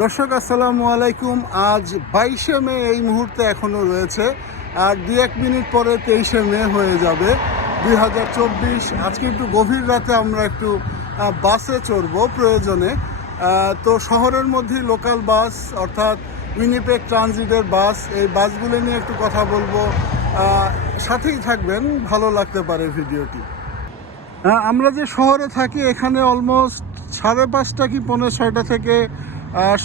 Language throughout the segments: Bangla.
দর্শক, আসসালামু আলাইকুম। আজ বাইশে মে এই মুহূর্তে এখনও রয়েছে আর দু এক মিনিট পরে তেইশে মে হয়ে যাবে দুই হাজার চব্বিশ। আজকে একটু গভীর রাতে আমরা একটু বাসে চড়বো প্রয়োজনে। তো শহরের মধ্যেই লোকাল বাস অর্থাৎ উইনিপেক ট্রানজিটের বাস এই বাসগুলো নিয়ে একটু কথা বলব। সাথেই থাকবেন, ভালো লাগতে পারে ভিডিওটি। আমরা যে শহরে থাকি, এখানে অলমোস্ট সাড়ে পাঁচটা কি পনেরো ছয়টা থেকে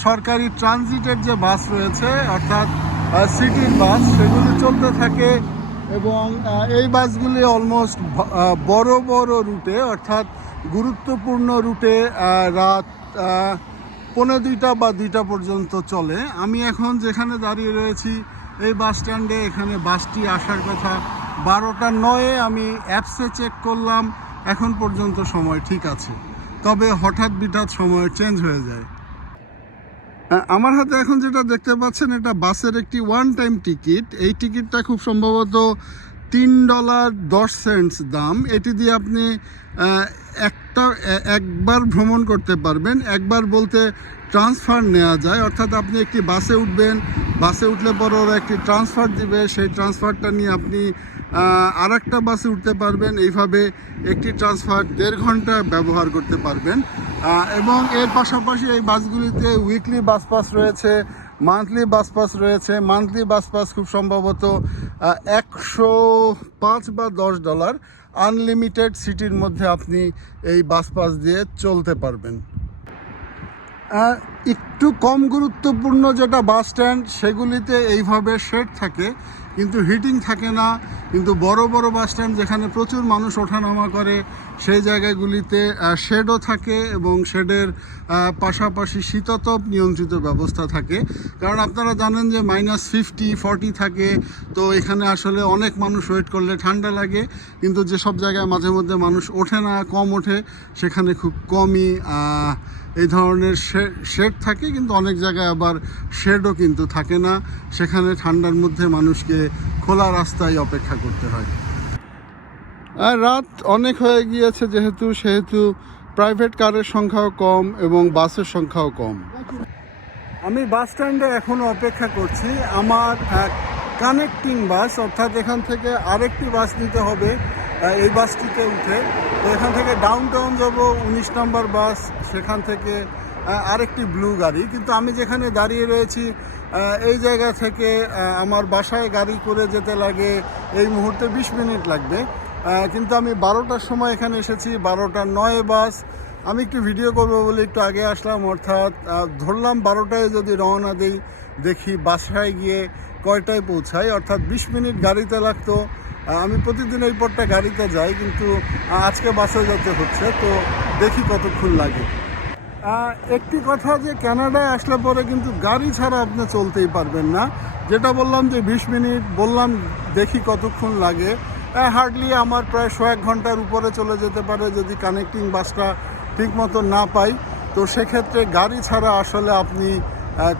সরকারি ট্রানজিটের যে বাস রয়েছে অর্থাৎ সিটির বাস সেগুলি চলতে থাকে এবং এই বাসগুলি অলমোস্ট বড় বড় রুটে অর্থাৎ গুরুত্বপূর্ণ রুটে রাত আহ, পৌনে দুইটা বা দুইটা পর্যন্ত চলে। আমি এখন যেখানে দাঁড়িয়ে রয়েছি এই বাস স্ট্যান্ডে এখানে বাসটি আসার কথা। বারোটা নয়ে আমি অ্যাপসে চেক করলাম এখন পর্যন্ত সময় ঠিক আছে। তবে হঠাৎ বিঠাৎ সময় চেঞ্জ হয়ে যায়। আমার হাতে এখন যেটা দেখতে পাচ্ছেন, এটা বাসের একটি ওয়ান টাইম টিকিট এই টিকিটটা খুব সম্ভবত তিন ডলার দশ সেন্টস দাম। এটি দিয়ে আপনি একটা একবার ভ্রমণ করতে পারবেন। একবার বলতে ট্রান্সফার নেওয়া যায়। অর্থাৎ আপনি একটি বাসে উঠবেন, বাসে উঠলে পর ওরা একটি ট্রান্সফার দিবে। সেই ট্রান্সফারটা নিয়ে আপনি আর একটা বাসে উঠতে পারবেন। এইভাবে একটি ট্রান্সফার দেড় ঘণ্টা ব্যবহার করতে পারবেন। এবং এর পাশাপাশি এই বাসগুলিতে উইকলি বাস পাস রয়েছে মান্থলি বাস পাস রয়েছে। মান্থলি বাস পাস খুব সম্ভবত একশো পাঁচ বা দশ ডলার আনলিমিটেড সিটির মধ্যে আপনি এই বাস পাস দিয়ে চলতে পারবেন। একটু কম গুরুত্বপূর্ণ যেটা বাস স্ট্যান্ড সেগুলিতে এইভাবে শেড থাকে। কিন্তু হিটিং থাকে না কিন্তু বড় বড় বাস স্ট্যান্ড যেখানে প্রচুর মানুষ ওঠানামা করে সেই জায়গাগুলিতে শেডও থাকে এবং শেডের পাশাপাশি শীততাপ নিয়ন্ত্রিত ব্যবস্থা থাকে। কারণ আপনারা জানেন যে মাইনাস ফিফটি ফর্টি থাকে, তো এখানে আসলে অনেক মানুষ ওয়েট করলে ঠান্ডা লাগে। কিন্তু যেসব জায়গায় মাঝে মধ্যে মানুষ ওঠে না, কম ওঠে, সেখানে খুব কমই এই ধরনের শেড থাকে। কিন্তু অনেক জায়গায় আবার শেডও কিন্তু থাকে না। সেখানে ঠান্ডার মধ্যে মানুষকে খোলা রাস্তায় অপেক্ষা করতে হয়। আর রাত অনেক হয়ে গিয়েছে যেহেতু, সেহেতু প্রাইভেট কারের সংখ্যাও কম এবং বাসের সংখ্যাও কম। আমি বাস স্ট্যান্ডে এখন অপেক্ষা করছি। আমার কানেক্টিং বাস অর্থাৎ এখান থেকে আরেকটি বাস নিতে হবে এই বাসটিতে উঠে। তো এখান থেকে ডাউন টাউন যাব, উনিশ নম্বর বাস সেখান থেকে আরেকটি ব্লু গাড়ি। কিন্তু আমি যেখানে দাঁড়িয়ে রয়েছি এই জায়গা থেকে আমার বাসায় গাড়ি করে যেতে লাগে, এই মুহূর্তে বিশ মিনিট লাগবে। কিন্তু আমি বারোটার সময় এখানে এসেছি, বারোটা নয় বাস। আমি একটু ভিডিও করব বলে একটু আগে আসলাম, অর্থাৎ ধরলাম বারোটায় যদি রওনা দিই, দেখি বাসায় গিয়ে কয়টায় পৌঁছাই, অর্থাৎ বিশ মিনিট গাড়িতে লাগতো। আমি প্রতিদিন এই পরটা গাড়িতে যাই, কিন্তু আজকে বাসে যেতে হচ্ছে, তো দেখি কতক্ষণ লাগে। একটি কথা যে কানাডায় আসলে পরে কিন্তু গাড়ি ছাড়া আপনি চলতেই পারবেন না। যেটা বললাম যে বিশ মিনিট, বললাম দেখি কতক্ষণ লাগে। হার্ডলি আমার প্রায় এক ঘণ্টার উপরে চলে যেতে পারে যদি কানেক্টিং বাসটা ঠিক মতো না পাই। তো সেক্ষেত্রে গাড়ি ছাড়া আসলে আপনি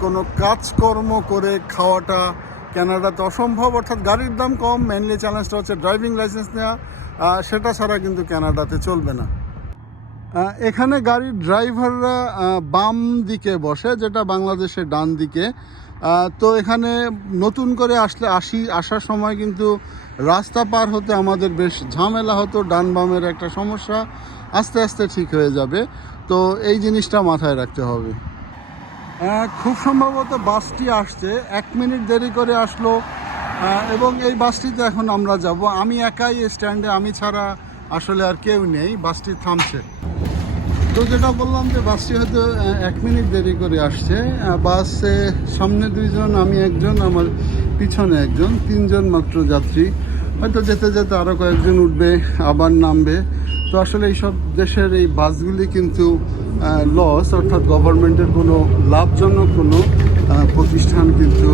কোনো কাজকর্ম করে খাওয়াটা কানাডাতে অসম্ভব। অর্থাৎ গাড়ির দাম কম মেনলি চ্যালেঞ্জটা হচ্ছে ড্রাইভিং লাইসেন্স নেওয়া সেটা ছাড়া কিন্তু কানাডাতে চলবে না। এখানে গাড়ির ড্রাইভাররা বাম দিকে বসে, যেটা বাংলাদেশের ডান দিকে। তো এখানে নতুন করে আসলে আসি, আসার সময় কিন্তু রাস্তা পার হতে আমাদের বেশ ঝামেলা হতো, ডান বামের একটা সমস্যা আস্তে আস্তে ঠিক হয়ে যাবে। তো এই জিনিসটা মাথায় রাখতে হবে। খুব সম্ভবত বাসটি আসছে, এক মিনিট দেরি করে আসলো। এবং এই বাসটিতে এখন আমরা যাব। আমি একাই স্ট্যান্ডে আমি ছাড়া আসলে আর কেউ নেই, বাসটি থামছে। তো যেটা বললাম যে বাসটি হয়তো এক মিনিট দেরি করে আসছে। বাসে সামনে দুইজন, আমি একজন, আমার পিছনে একজন, তিনজন মাত্র যাত্রী। হয়তো যেতে যেতে আরও কয়েকজন উঠবে, আবার নামবে। তো আসলে এইসব দেশের এই বাসগুলি কিন্তু লস অর্থাৎ গভর্নমেন্টের কোনো লাভজনক কোনো প্রতিষ্ঠান কিন্তু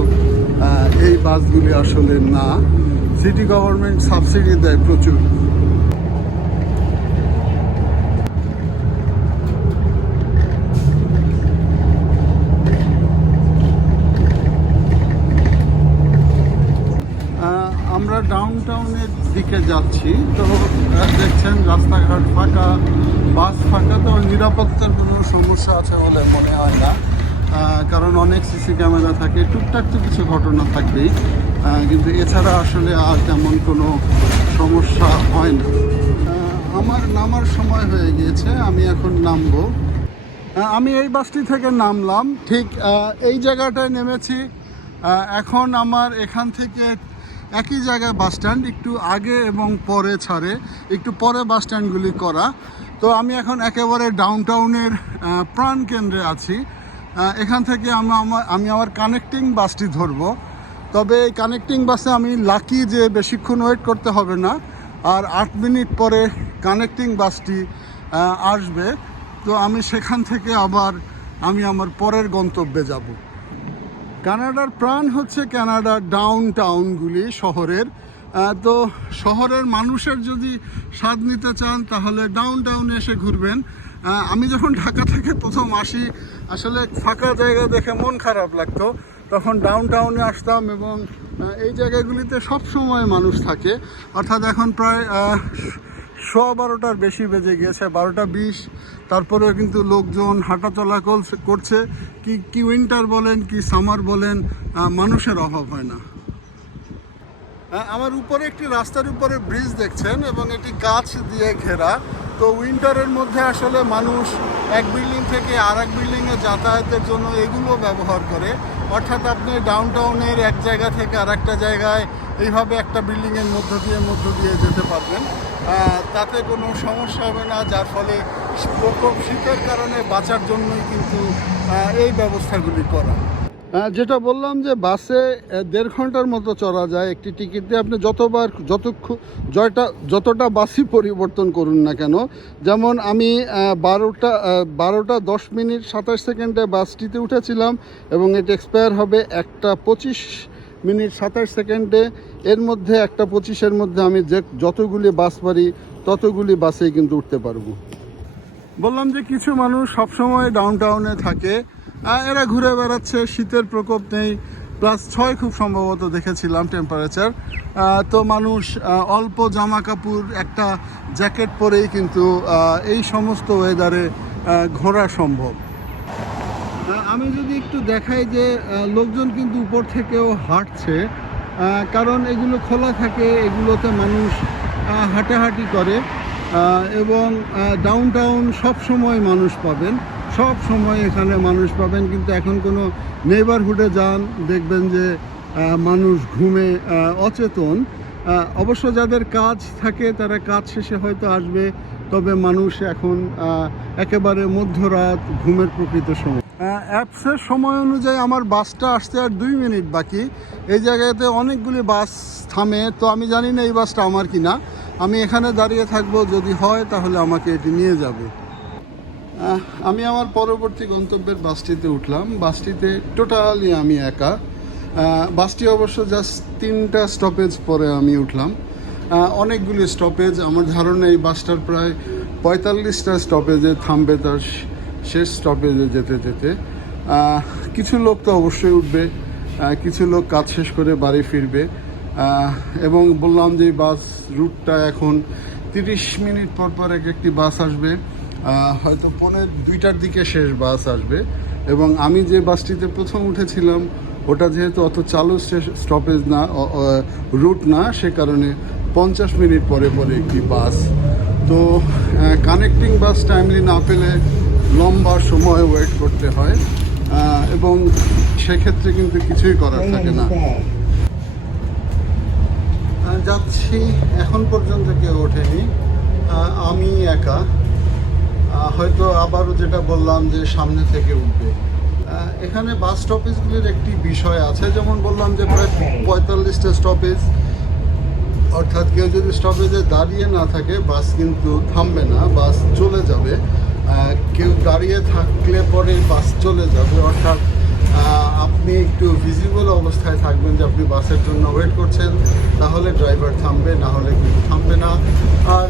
এই বাসগুলি আসলে না। সিটি গভর্নমেন্ট সাবসিডি দেয় প্রচুর। আমরা ডাউন টাউনের দিকে যাচ্ছি। তো দেখছেন, রাস্তাঘাট ফাঁকা, বাস ফাঁকা, তো নিরাপত্তার কোনো সমস্যা আছে বলে মনে হয় না। কারণ অনেক সিসি ক্যামেরা থাকে, টুকটাক তো কিছু ঘটনা থাকবেই। কিন্তু এছাড়া আসলে আর তেমন কোনো সমস্যা হয় না। আমার নামার সময় হয়ে গিয়েছে, আমি এখন নামবো। আমি এই বাসটি থেকে নামলাম, ঠিক এই জায়গাটায় নেমেছি। এখন আমার এখান থেকে একই জায়গায় বাস স্ট্যান্ড, একটু আগে এবং পরে ছাড়ে, একটু পরে বাস স্ট্যান্ডগুলি করা। তো আমি এখন একেবারে ডাউনটাউনের প্রাণ কেন্দ্রে আছি। এখান থেকে আমরা, আমার, আমি আমার কানেক্টিং বাসটি ধরবো। তবে এই কানেক্টিং বাসে আমি লাকি যে বেশিক্ষণ ওয়েট করতে হবে না, আর আট মিনিট পরে কানেক্টিং বাসটি আসবে। তো আমি সেখান থেকে আবার, আমি আমার পরের গন্তব্যে যাব। কানাডার প্রাণ হচ্ছে কানাডার ডাউন টাউনগুলি শহরের তো শহরের মানুষের যদি স্বাদ নিতে চান, তাহলে ডাউন টাউনে এসে ঘুরবেন। আমি যখন ঢাকা থেকে প্রথম আসি, আসলে ফাঁকা জায়গা দেখে মন খারাপ লাগতো। তখন ডাউন টাউনে আসতাম এবং এই জায়গাগুলিতে সব সময় মানুষ থাকে। অর্থাৎ এখন প্রায় সোয়া বারোটার বেশি বেজে গিয়েছে বারোটা বিশ। তারপরেও কিন্তু লোকজন হাঁটাচলা করছে- করছে। কি কি উইন্টার বলেন, কি সামার বলেন মানুষের অভাব হয় না। আমার উপরে একটি রাস্তার উপরে ব্রিজ দেখছেন এবং এটি গাছ দিয়ে ঘেরা। তো উইন্টারের মধ্যে আসলে মানুষ এক বিল্ডিং থেকে আর এক বিল্ডিংয়ে যাতায়াতের জন্য এগুলো ব্যবহার করে। অর্থাৎ আপনি ডাউন টাউনের এক জায়গা থেকে আর একটা জায়গায় এইভাবে একটা বিল্ডিংয়ের মধ্য দিয়ে মধ্য দিয়ে যেতে পারবেন। তাতে কোনো সমস্যা হবে না, যার ফলে প্রকোপ শীতের কারণে বাঁচার জন্যই কিন্তু এই ব্যবস্থাগুলি করা। যেটা বললাম যে বাসে দেড় ঘণ্টার মতো চড়া যায়, একটি টিকিট দিয়ে আপনি যতবার যতক্ষণ জয়টা যতটা বাসই পরিবর্তন করুন না কেন, যেমন আমি বারোটা বারোটা দশ মিনিট সাতাশ সেকেন্ডে বাসটিতে উঠেছিলাম এবং এটি এক্সপায়ার হবে একটা পঁচিশ মিনিট সাতাশ সেকেন্ডে এর মধ্যে একটা পঁচিশের মধ্যে আমি যে যতগুলি বাস পারি, ততগুলি বাসেই কিন্তু উঠতে পারব। বললাম যে কিছু মানুষ সবসময় ডাউন টাউনে থাকে এরা ঘুরে বেড়াচ্ছে, শীতের প্রকোপ নেই। প্লাস ছয় খুব সম্ভবত দেখেছিলাম টেম্পারেচার তো মানুষ অল্প জামা কাপড় একটা জ্যাকেট পরেই কিন্তু এই সমস্ত ওয়েদারে ঘোরা সম্ভব। আমি যদি একটু দেখাই যে লোকজন কিন্তু উপর থেকেও হাঁটছে। কারণ এগুলো খোলা থাকে, এগুলোতে মানুষ হাঁটাহাঁটি করে এবং ডাউন টাউন সব সময় মানুষ পাবেন, সব সময় এখানে মানুষ পাবেন, কিন্তু এখন কোনো নেইবারহুডে যান, দেখবেন যে মানুষ ঘুমে অচেতন। অবশ্য যাদের কাজ থাকে, তারা কাজ শেষে হয়তো আসবে, তবে মানুষ এখন একেবারে মধ্যরাত ঘুমের প্রকৃত সময়। অ্যাপসের সময় অনুযায়ী আমার বাসটা আসতে আর দুই মিনিট বাকি। এই জায়গাতে অনেকগুলি বাস থামে, তো আমি জানি না এই বাসটা আমার কিনা। আমি এখানে দাঁড়িয়ে থাকব, যদি হয় তাহলে আমাকে এটি নিয়ে যাবে। আমি আমার পরবর্তী গন্তব্যের বাসটিতে উঠলাম। বাসটিতে টোটালি আমি একা। বাসটি অবশ্য জাস্ট তিনটা স্টপেজ পরে আমি উঠলাম। অনেকগুলি স্টপেজ আমার ধারণা এই বাসটার প্রায় পঁয়তাল্লিশটা স্টপেজে থামবে তার শেষ স্টপেজে যেতে যেতে কিছু লোক তো অবশ্যই উঠবে কিছু লোক কাজ শেষ করে বাড়ি ফিরবে এবং বললাম যে বাস রুটটা এখন তিরিশ মিনিট পর পর এক একটি বাস আসবে হয়তো পনেরো দুইটার দিকে শেষ বাস আসবে, এবং আমি যে বাসটিতে প্রথম উঠেছিলাম, ওটা যেহেতু অত চালু স্টপেজ না রুট না, সে কারণে পঞ্চাশ মিনিট পরে পরে একটি বাস। তো কানেক্টিং বাস টাইমলি না পেলে লম্বা সময় ওয়েট করতে হয় এবং সেক্ষেত্রে কিন্তু কিছুই করার থাকে না। যাচ্ছি, এখন পর্যন্ত কেউ ওঠেনি। আমি একা। হয়তো আবারও যেটা বললাম যে সামনে থেকে উঠবে। এখানে বাস স্টপেজগুলির একটি বিষয় আছে, যেমন বললাম যে প্রায় পঁয়তাল্লিশটা স্টপেজ। অর্থাৎ কেউ যদি স্টপেজে দাঁড়িয়ে না থাকে, বাস কিন্তু থামবে না, বাস চলে যাবে। কেউ দাঁড়িয়ে থাকলে পরে বাস চলে যাবে, অর্থাৎ আপনি একটু ভিজিবল অবস্থায় থাকবেন যে আপনি বাসের জন্য ওয়েট করছেন, তাহলে ড্রাইভার থামবে, না হলে কিন্তু থামবে না। আর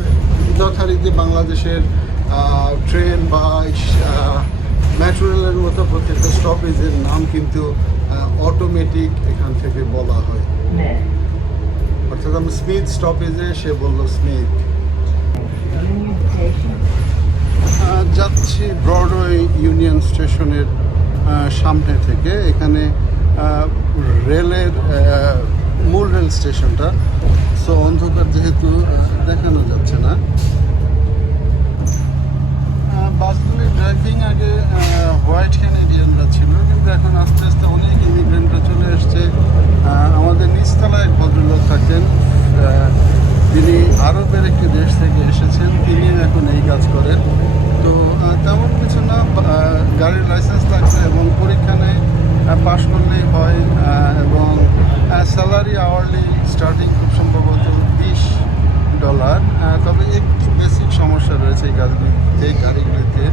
যথারীতি বাংলাদেশের ট্রেন বা মেট্রো রেলের মতো প্রত্যেকটা স্টপেজের নাম কিন্তু অটোমেটিক এখান থেকে বলা হয়। অর্থাৎ আমি স্মিথ স্টপেজে সে বলল স্মিথ যাচ্ছি ব্রডওয়ে ইউনিয়ন স্টেশনের সামনে থেকে। এখানে রেলের মূল রেল স্টেশনটা। সো অন্ধকার যেহেতু দেখানো যাচ্ছে না। বাসগুলির ড্রাইভিং আগে হোয়াইট ক্যানেডিয়ানরা ছিল, কিন্তু এখন আস্তে আস্তে অনেক ইমিগ্রেন্টরা চলে এসছে। আমাদের নিচতলায় ভদ্রলোক থাকেন। তিনি আরবের একটি দেশ থেকে এসেছেন, তিনি এখন এই কাজ করেন। তো তেমন কিছু না গাড়ির লাইসেন্স থাকলে এবং পরীক্ষা নেয় পাশ করলেই হয় এবং স্যালারি আওয়ারলি স্টার্টিং খুব সম্ভবত বিশ ডলার তবে একটু বেসিক সমস্যা রয়েছে এই গাড়িগুলি এই গাড়িগুলিতে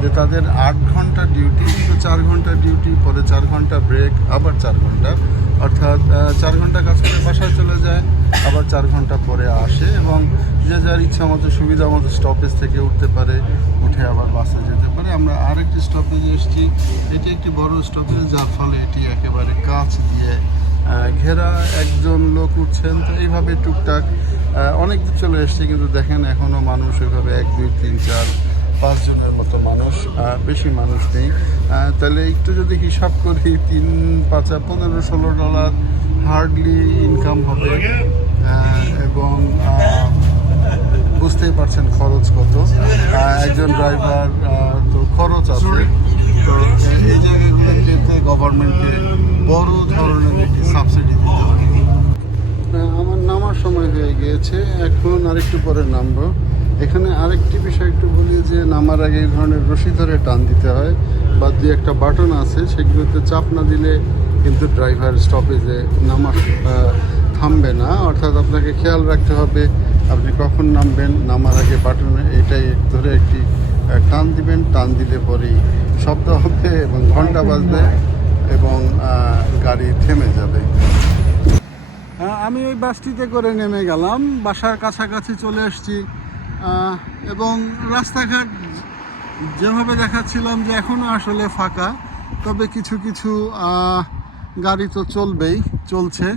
যে তাদের আট ঘণ্টা ডিউটি কিন্তু চার ঘণ্টা ডিউটি পরে চার ঘণ্টা ব্রেক আবার চার ঘণ্টা। অর্থাৎ চার ঘণ্টা কাজ করে বাসায় চলে যায়, আবার চার ঘণ্টা পরে আসে এবং যে যার ইচ্ছা মতো, সুবিধা মতো স্টপেজ থেকে উঠতে পারে, উঠে আবার বাসে যেতে পারে। আমরা আরেকটি স্টপেজে এসেছি। এটি একটি বড় স্টপেজ যার ফলে এটি একেবারে কাছ দিয়ে ঘেরা একজন লোক উঠছেন। তো এইভাবে টুকটাক অনেক দূর চলে এসছে, কিন্তু দেখেন এখনও মানুষ ওইভাবে এক, দুই, তিন, চার পাঁচজনের মতো মানুষ। বেশি মানুষ নেই। তাহলে একটু যদি হিসাব করি তিন পাঁচা পনেরো ষোলো ডলার হার্ডলি ইনকাম হবে। এবং বুঝতেই পারছেন খরচ কত। একজন ড্রাইভার তো খরচ আছে। তো এই জায়গাগুলো যেতে গভর্নমেন্টকে বড় ধরনের একটি সাবসিডি দিতে হবে। আমার নামার সময় হয়ে গিয়েছে। এখন আরেকটু পরে নামবো। এখানে আরেকটি বিষয় একটু যে নামার আগে এই ধরনের রশি ধরে টান দিতে হয় বা দু একটা বাটন আছে, সেগুলোতে চাপ না দিলে কিন্তু ড্রাইভার স্টপেজে নামা থামবে না। অর্থাৎ আপনাকে খেয়াল রাখতে হবে, আপনি কখন নামবেন, নামার আগে বাটনে এটাই ধরে একটি টান দিবেন, টান দিলে পরেই শব্দ হবে এবং ঘণ্টা বাজবে এবং গাড়ি থেমে যাবে। আমি ওই বাসটিতে করে নেমে গেলাম, বাসার কাছাকাছি চলে এসেছি। এবং রাস্তাঘাট যেভাবে দেখাচ্ছিলাম যে এখনও আসলে ফাঁকা, তবে কিছু কিছু গাড়ি তো চলবেই, চলছে।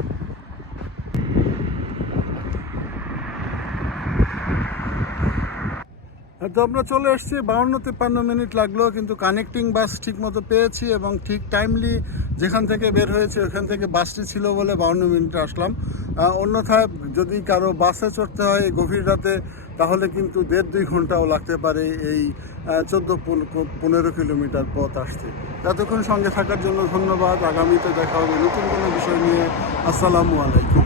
তো আমরা চলে এসেছি, বাউন্ন তিপ্পান্ন মিনিট লাগল, কিন্তু কানেক্টিং বাস ঠিক মতো পেয়েছি এবং ঠিক টাইমলি যেখান থেকে বের হয়েছে, ওখান থেকে বাসটি ছিল বলে বাউন্ন মিনিটে আসলাম। অন্যথায় যদি কারও বাসে চড়তে হয় গভীর রাতে তাহলে কিন্তু দেড় দুই ঘন্টাও লাগতে পারে এই চোদ্দ পনেরো কিলোমিটার পথ আসতে। এতক্ষণ সঙ্গে থাকার জন্য ধন্যবাদ। আগামীতে দেখা হবে নতুন কোনো বিষয় নিয়ে। আসসালামু আলাইকুম।